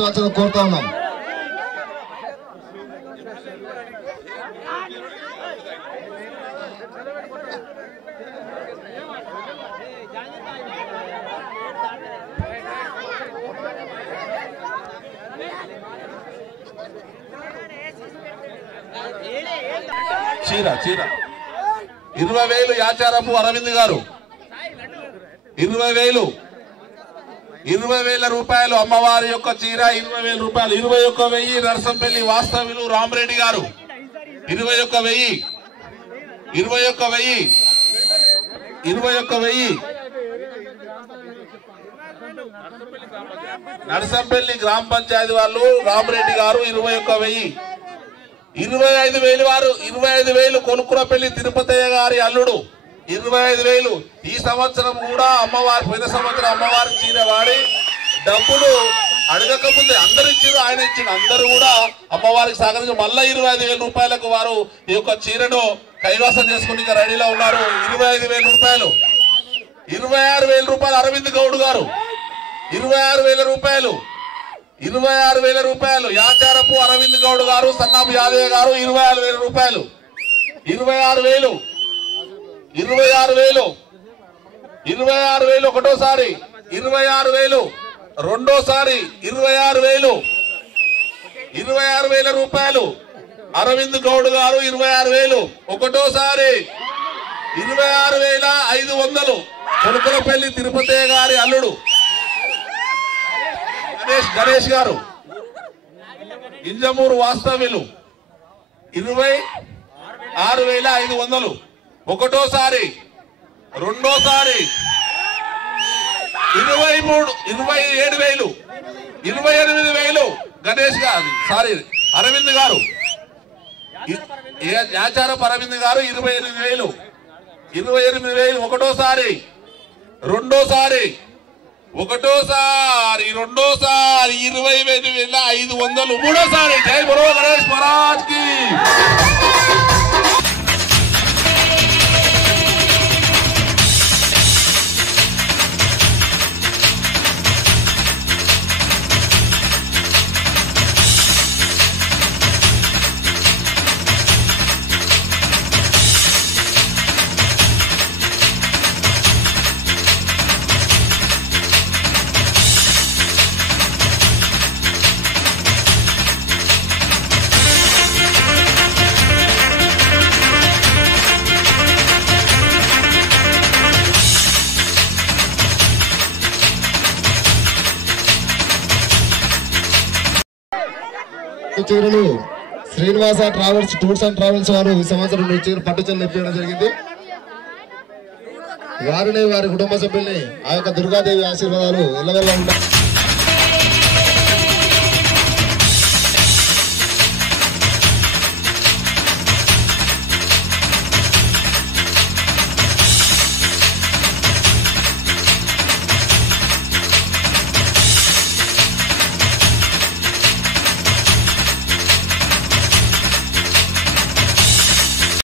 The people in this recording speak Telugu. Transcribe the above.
సన్మానించవలసిన కోరుతా ఉన్నాం. చీర 20,000 యాచారపు అరవింద్ గారు 20,000 రూపాయలు అమ్మవారి యొక్క చీర 20,000 రూపాయలు 21,000 నర్సంపల్లి వాస్తవ్యులు రామరెడ్డి గారు 21,000 నర్సంపల్లి గ్రామ పంచాయతీ వాళ్ళు రామరెడ్డి గారు 21,000 25,000 వారు 25,000 కొనుక్కురపల్లి తిరుపతయ్య గారి అల్లుడు 25,000 ఈ సంవత్సరం కూడా అమ్మవారి పోయిన సంవత్సరం అమ్మవారి చీర వాడి డబ్బులు అడగకముందే అందరు ఇచ్చారు, ఆయన ఇచ్చిన అందరూ కూడా అమ్మవారికి సహకరించి మళ్ళా 25,000 రూపాయలకు వారు ఈ యొక్క చీరను కైవసం చేసుకుని రెడీలో ఉన్నారు. 25,000 రూపాయలు 26,000 రూపాయలు అరవింద్ గౌడ్ గారు 26,000 రూపాయలు 26,000 రూపాయలు యాచారపు అరవింద్ గౌడ్ గారు సన్నాపు యాదయ్య గారు 26,000 రూపాయలు 26,000 ఒకటోసారి 26,000 రెండోసారి 26,000 రూపాయలు అరవింద్ గౌడ్ గారు 26,000 ఒకటోసారి 26,500 కొనుకలపల్లి తిరుపతయ్య గారి అల్లుడు గణేష్ గారు ఇంజమూరు వాస్తవ్యులు 26,500 ఒకటోసారి రెండోసారి 27,000 గణేష్ గారు అరవింద్ గారు యాచారపు అరవింద్ గారు 28,000 ఒకటోసారి రెండోసారి 25,500 మూడోసారి. జై బలో గణేష్ మహారాజ్ కి. చీరలు Srinivasa travels tours and travels వారు ఈ సంవత్సరం చీర పట్టు చీరలు ఇప్పించడం జరిగింది. వారిని వారి కుటుంబ సభ్యుల్ని ఆ యొక్క దుర్గాదేవి ఆశీర్వాదాలు ఎల్లవెల్లా ఉంటాయి.